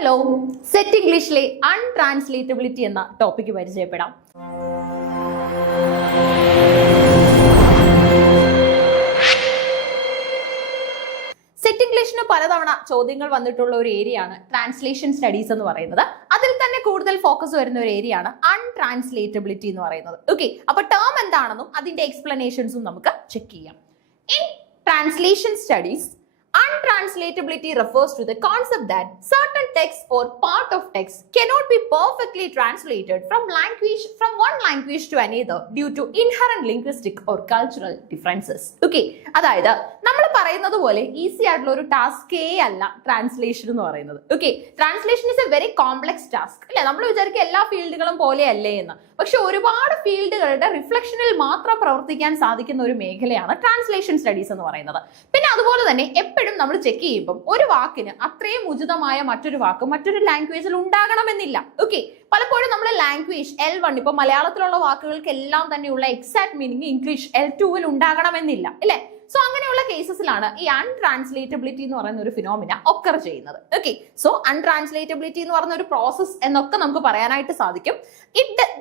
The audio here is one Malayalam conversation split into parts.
ഹലോ, സെറ്റ് ഇംഗ്ലീഷിലെ അൺട്രാൻസ്ലേറ്റബിലിറ്റി എന്ന ടോപ്പിക്ക് പരിചയപ്പെടാം. സെറ്റ് ഇംഗ്ലീഷിന് പലതവണ ചോദ്യങ്ങൾ വന്നിട്ടുള്ള ഒരു ഏരിയയാണ് ട്രാൻസ്ലേഷൻ സ്റ്റഡീസ് എന്ന് പറയുന്നത്. അതിൽ തന്നെ കൂടുതൽ ഫോക്കസ് വരുന്ന ഒരു ഏരിയയാണ് അൺട്രാൻസ്ലേറ്റബിലിറ്റി എന്ന് പറയുന്നത്. ഓക്കെ, അപ്പൊ ടേം എന്താണെന്നും അതിന്റെ എക്സ്പ്ലനേഷൻസും നമുക്ക് ചെക്ക് ചെയ്യാം. In translation studies, untranslatability refers to the concept that certain text or part of text cannot be perfectly translated from one language to another due to inherent linguistic or cultural differences. Okay, അതായത് നമ്മൾ പറയുന്നത് പോലെ ഈസി ആയിട്ടുള്ള ഒരു ടാസ്കേ അല്ല ട്രാൻസ്ലേഷൻ എന്ന് പറയുന്നത്. Okay, translation is A very complex task അല്ലെ. നമ്മൾ വിചാരിക്കും എല്ലാ ഫീൽഡുകളും പോലെയല്ലേ എന്ന്. പക്ഷെ ഒരുപാട് ഫീൽഡുകളുടെ റിഫ്ലക്ഷനിൽ മാത്രം പ്രവർത്തിക്കാൻ സാധിക്കുന്ന ഒരു മേഖലയാണ് ട്രാൻസ്ലേഷൻ സ്റ്റഡീസ് എന്ന് പറയുന്നത്. പിന്നെ അതുപോലെ തന്നെ എപ്പോഴും നമ്മൾ ചെക്ക് ചെയ്യുമ്പോൾ ഒരു വാക്കിന് അത്രയും ഉചിതമായ മറ്റൊരു വാക്ക് മറ്റൊരു ലാംഗ്വേജിൽ ഉണ്ടാകണമെന്നില്ല. ഓക്കെ, പലപ്പോഴും നമ്മൾ ലാംഗ്വേജ് L1 ഇപ്പൊ മലയാളത്തിലുള്ള വാക്കുകൾക്ക് എല്ലാം തന്നെയുള്ള എക്സാക്ട് മീനിങ് ഇംഗ്ലീഷ് L2 ഉണ്ടാകണമെന്നില്ല അല്ലെ. സോ അങ്ങനെയുള്ള കേസസിലാണ് ഈ അൺട്രാൻസ്ലേറ്റബിലിറ്റി എന്ന് പറയുന്ന ഒരു ഫിനോമിന ഒക്കർ ചെയ്യുന്നത്. ഓക്കെ, സോ അൺട്രാൻസ്ലേറ്റബിലിറ്റി എന്ന് പറയുന്ന ഒരു പ്രോസസ് എന്നൊക്കെ നമുക്ക് പറയാനായിട്ട് സാധിക്കും.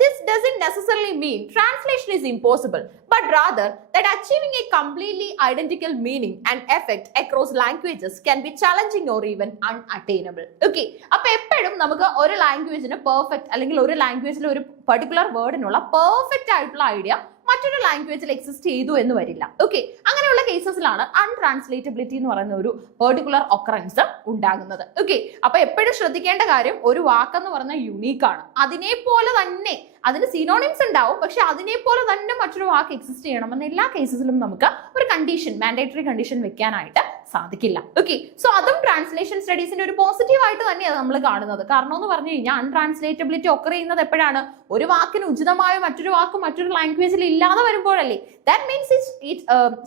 This doesn't necessarily mean translation is impossible, but rather that achieving a completely identical meaning and effect across languages can be challenging or even unattainable. Okay, അപ്പൊ എപ്പോഴും നമുക്ക് ഒരു ലാംഗ്വേജിന് പെർഫെക്റ്റ് അല്ലെങ്കിൽ ഒരു ലാംഗ്വേജിൽ ഒരു പർട്ടിക്കുലർ വേർഡിനുള്ള പെർഫെക്റ്റ് ആയിട്ടുള്ള ഐഡിയ മറ്റൊരു ലാംഗ്വേജിൽ എക്സിസ്റ്റ് ചെയ്തു എന്ന് വരില്ല. ഓക്കെ, അങ്ങനെയുള്ള കേസസിലാണ് അൺട്രാൻസ്ലേറ്റബിലിറ്റി എന്ന് പറയുന്ന ഒരു പെർട്ടിക്കുലർ ഒക്കറൻസ് ഉണ്ടാകുന്നത്. ഓക്കെ, അപ്പൊ എപ്പോഴും ശ്രദ്ധിക്കേണ്ട കാര്യം, ഒരു വാക്കെന്ന് പറഞ്ഞാൽ യുണീക്ക് ആണ്. അതിനെ പോലെ തന്നെ അതിന് സിനോണിംസ് ഉണ്ടാവും, പക്ഷെ അതിനെ പോലെ തന്നെ മറ്റൊരു വാക്ക് എക്സിസ്റ്റ് ചെയ്യണമെന്ന് എല്ലാ കേസസിലും നമുക്ക് ഒരു കണ്ടീഷൻ, മാൻഡേറ്ററി കണ്ടീഷൻ വെക്കാനായിട്ട് സാധിക്കില്ല. ഓക്കെ, സോ അതും ട്രാൻസ്ലേഷൻ സ്റ്റഡീസിന്റെ ഒരു പോസിറ്റീവ് ആയിട്ട് തന്നെയാണ് നമ്മൾ കാണുന്നത്. കാരണം എന്ന് പറഞ്ഞു കഴിഞ്ഞാൽ അൺട്രാൻസ്ലേറ്റബിലിറ്റി ഒക്കർ ചെയ്യുന്നത് എപ്പോഴാണ്? ഒരു വാക്കിന് ഉചിതമായ മറ്റൊരു വാക്ക് മറ്റൊരു ലാംഗ്വേജിൽ ഇല്ലാതെ വരുമ്പോഴല്ലേ. That means it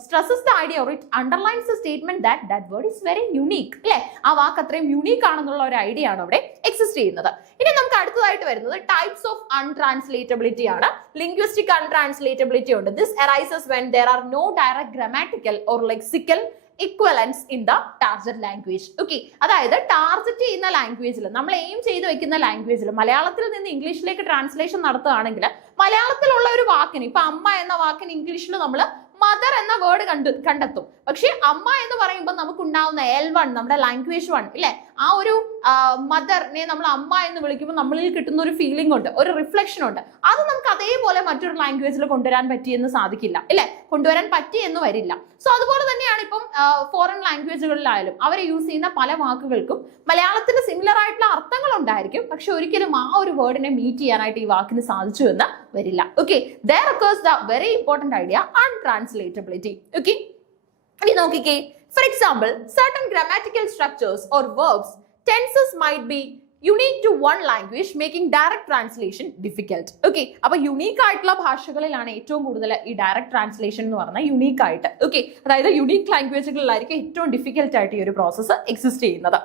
stresses the idea or it underlines the statement that word is very unique അല്ലെ. ആ വാക്ക് അത്രയും യുണീക്ക് ആണെന്നുള്ള ഒരു ഐഡിയ ആണ് അവിടെ എക്സിസ്റ്റ് ചെയ്യുന്നത്. ഇനി നമുക്ക് അടുത്തതായിട്ട് വരുന്നത് ടൈപ്സ് ഓഫ് അൺട്രാൻസ്ലേറ്റബിലിറ്റി ആണ്. ലിംഗ്വിസ്റ്റിക് അൺട്രാൻസ്ലേറ്റബിലിറ്റി ഉണ്ട്. This arises when there are no direct grammatical or lexical equivalence in the target language. Okay, അതായത് ടാർഗറ്റ് ചെയ്യുന്ന ലാംഗ്വേജിൽ, നമ്മൾ എയിം ചെയ്ത് വെക്കുന്ന ലാംഗ്വേജിൽ, മലയാളത്തിൽ നിന്ന് ഇംഗ്ലീഷിലേക്ക് ട്രാൻസ്ലേഷൻ നടത്തുകയാണെങ്കിൽ മലയാളത്തിലുള്ള ഒരു വാക്കിന്, ഇപ്പൊ അമ്മ എന്ന വാക്കിന് ഇംഗ്ലീഷിൽ നമ്മൾ മദർ എന്ന വേർഡ് കണ്ടെത്തും. പക്ഷെ അമ്മ എന്ന് പറയുമ്പോൾ നമുക്ക് ഉണ്ടാവുന്ന L1, നമ്മുടെ ലാംഗ്വേജ് 1 ഇല്ലേ, ആ ഒരു മദറിനെ നമ്മൾ അമ്മ എന്ന് വിളിക്കുമ്പോൾ നമ്മളിൽ കിട്ടുന്ന ഒരു ഫീലിംഗ് ഉണ്ട്, ഒരു റിഫ്ലക്ഷൻ ഉണ്ട്. അത് നമുക്ക് അതേപോലെ മറ്റൊരു ലാംഗ്വേജിൽ കൊണ്ടുവരാൻ പറ്റിയെന്ന് സാധിക്കില്ല ഇല്ലേ, കൊണ്ടുവരാൻ പറ്റിയെന്ന് വരില്ല. സോ അതുപോലെ തന്നെയാണ് ഇപ്പം ഫോറിൻ ലാംഗ്വേജുകളിലായാലും അവർ യൂസ് ചെയ്യുന്ന പല വാക്കുകൾക്കും മലയാളത്തിന് സിമിലർ ആയിട്ടുള്ള അർത്ഥങ്ങൾ ഉണ്ടായിരിക്കും, പക്ഷെ ഒരിക്കലും ആ ഒരു വേർഡിനെ മീറ്റ് ചെയ്യാനായിട്ട് ഈ വാക്കിന് സാധിച്ചു എന്ന് വരില്ല. Okay, there occurs the very important idea untranslatability. Okay, ഇനി നോക്കിക്കേ, for example, certain grammatical structures or verbs, tenses might be unique to one language, making direct translation difficult. Okay, അപ്പൊ യുണീക്ക് ആയിട്ടുള്ള ഭാഷകളിലാണ് ഏറ്റവും കൂടുതൽ ഈ ഡയറക്റ്റ് ട്രാൻസ്ലേഷൻ എന്ന് പറഞ്ഞാൽ യുണീക്ക് ആയിട്ട്. ഓക്കെ, അതായത് യുണീക്ക് ലാംഗ്വേജുകളിലായിരിക്കും ഏറ്റവും ഡിഫിക്കൽട്ട് ആയിട്ട് ഈ ഒരു പ്രോസസ്സ് എക്സിസ്റ്റ് ചെയ്യുന്നത്.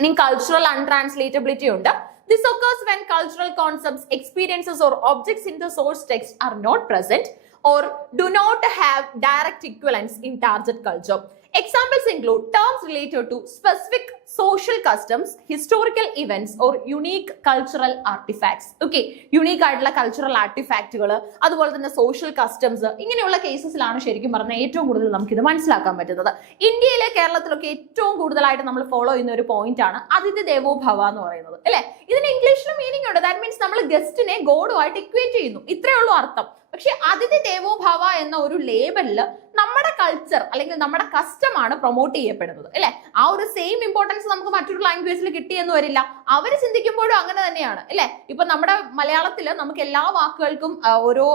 ഇനി കൾച്ചറൽ അൺട്രാൻസ്ലേറ്റബിലിറ്റി ഉണ്ട്. This occurs when cultural concepts, experiences or objects in the source text are not present or do not have direct equivalence in target culture. Examples include terms related to specific social customs, historical events or unique cultural artifacts. Okay, unique ആയിട്ടുള്ള കൾച്ചറൽ ആർട്ടിഫാക്റ്റുകൾ, അതുപോലെ തന്നെ സോഷ്യൽ കസ്റ്റംസ്, ഇങ്ങനെയുള്ള കേസസിലാണ് ശരിക്കും പറഞ്ഞാൽ ഏറ്റവും കൂടുതൽ നമുക്കിത് മനസ്സിലാക്കാൻ പറ്റുന്നത്. ഇന്ത്യയിലെ, കേരളത്തിലൊക്കെ ഏറ്റവും കൂടുതലായിട്ട് നമ്മൾ ഫോളോ ചെയ്യുന്ന ഒരു പോയിന്റ് ആണ് അതിഥി ദേവോ ഭവ എന്ന് പറയുന്നത് അല്ലെ. ഇതിന് ഇംഗ്ലീഷിൽ മീനിങ് ഉണ്ട്. ദാറ്റ് മീൻസ് നമ്മൾ ഗസ്റ്റിനെ ഗോഡുമായിട്ട് ഇക്വേറ്റ് ചെയ്യുന്നു, ഇത്രയേ ഉള്ളൂ അർത്ഥം. പക്ഷെ അതിഥി ദേവോ ഭവ എന്ന ഒരു ലേബലില് നമ്മുടെ കൾച്ചർ അല്ലെങ്കിൽ നമ്മുടെ കസ്റ്റമാണ് പ്രൊമോട്ട് ചെയ്യപ്പെടുന്നത് അല്ലെ. ആ ഒരു സെയിം ഇമ്പോർട്ടൻസ് നമുക്ക് മറ്റൊരു ലാംഗ്വേജിൽ കിട്ടിയെന്ന് വരില്ല. അവര് ചിന്തിക്കുമ്പോഴും അങ്ങനെ തന്നെയാണ് അല്ലെ. ഇപ്പൊ നമ്മുടെ മലയാളത്തിൽ നമുക്ക് എല്ലാ വാക്കുകൾക്കും ഓരോ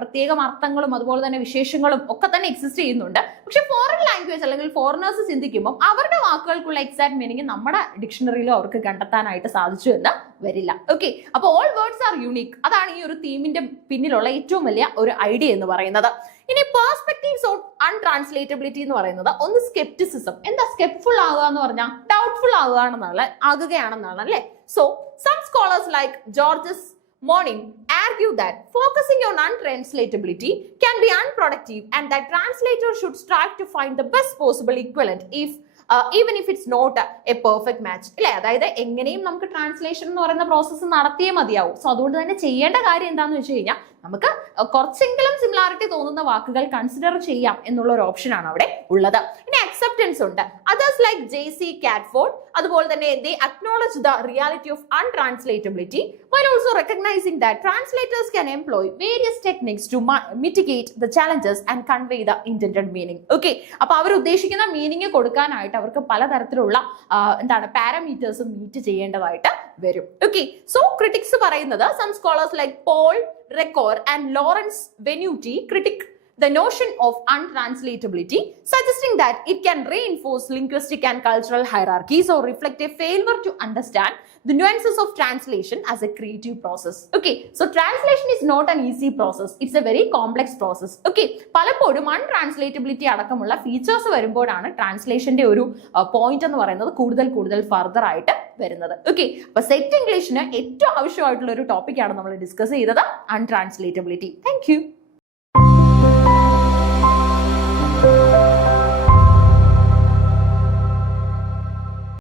പ്രത്യേകം അർത്ഥങ്ങളും അതുപോലെ തന്നെ വിശേഷങ്ങളും ഒക്കെ തന്നെ എക്സിസ്റ്റ് ചെയ്യുന്നുണ്ട്. പക്ഷെ ഫോറിൻ ലാംഗ്വേജ് അല്ലെങ്കിൽ ഫോറിനേഴ്സ് ചിന്തിക്കുമ്പോൾ അവരുടെ വാക്കുകൾക്കുള്ള എക്സാക്ട് മീനിങ് നമ്മുടെ ഡിക്ഷണറിയിലോ അവർക്ക് കണ്ടെത്താനായിട്ട് സാധിച്ചു എന്ന് വരില്ല. ഓക്കെ, അപ്പൊ ഓൾ വേർഡ്സ് ആർ യൂണിക്. അതാണ് ഈ ഒരു തീമിന്റെ പിന്നിലുള്ള ഏറ്റവും വലിയ ഒരു ഐഡിയ എന്ന് പറയുന്നത്. ഇനി പെർസ്പെക്റ്റീവ്സ് ഓഫ് അൺട്രാൻസ്ലേറ്റബിലിറ്റി എന്ന് പറയുന്നത് ഒന്ന് സ്കെപ്റ്റിസിസം. എന്താ സ്കെപ്റ്റ്ഫുൾ ആകുക എന്ന് പറഞ്ഞാൽ ഡൗട്ട്ഫുൾ ആകുകയാണെന്നാണ് അല്ലെ. So some scholars like Georges മോർണിംഗ് argue that focusing on untranslatability can be unproductive and that translators should strive to find the best possible equivalent if even if it's not a perfect match അല്ലെ. അതായത് എങ്ങനെയും നമുക്ക് ട്രാൻസ്ലേഷൻ എന്ന് പറയുന്ന പ്രോസസ്സ് നടത്തിയേ മതിയാവും. സോ അതുകൊണ്ട് തന്നെ ചെയ്യേണ്ട കാര്യം എന്താണെന്ന് വെച്ച് കഴിഞ്ഞാൽ നമുക്ക് കുറച്ചെങ്കിലും സിമിലാരിറ്റി തോന്നുന്ന വാക്കുകൾ കൺസിഡർ ചെയ്യാം എന്നുള്ള ഒരു ഓപ്ഷൻ ആണ് അവിടെ ഉള്ളത്. ഇനി അക്സെപ്റ്റൻസ് ഉണ്ട്. അതേഴ്സ് ലൈക്ക് JC Catford അതുപോലെ തന്നെ they acknowledge the reality of untranslatability while also recognizing that translators can employ various techniques to mitigate the challenges and convey the intended meaning. Okay, അപ്പോൾ അവർ ഉദ്ദേശിക്കുന്ന മീനിങ് കൊടുക്കാനായിട്ട് അവർക്ക് പലതരത്തിലുള്ള എന്താണ് പാരാമീറ്റേഴ്സ് മീറ്റ് ചെയ്യേണ്ടതായിട്ട് വരും. ഓക്കെ, സോ ക്രിറ്റിക്സ് പറയുന്നത് some scholars like Paul Rekor and Lawrence Venuti critique the notion of untranslatability, suggesting that it can reinforce linguistic and cultural hierarchies or reflect a failure to understand the nuances of translation as a creative process. Okay, so translation is not an easy process. It's a very complex process. Okay, പലപ്പോഴും untranslatability അടക്കമുള്ള ഫീച്ചേഴ്സ് വരുമ്പോഴാണ് ട്രാൻസ്ലേഷന്റെ ഒരു പോയിന്റ് എന്ന് പറയുന്നത് കൂടുതൽ ഫർദർ ആയിട്ട് വരുന്നത്. ഓക്കെ, അപ്പൊ സെറ്റ് ഇംഗ്ലീഷിന് ഏറ്റവും ആവശ്യമായിട്ടുള്ള ഒരു ടോപ്പിക്കാണ് നമ്മൾ ഡിസ്കസ് ചെയ്തത്, untranslatability. Thank you.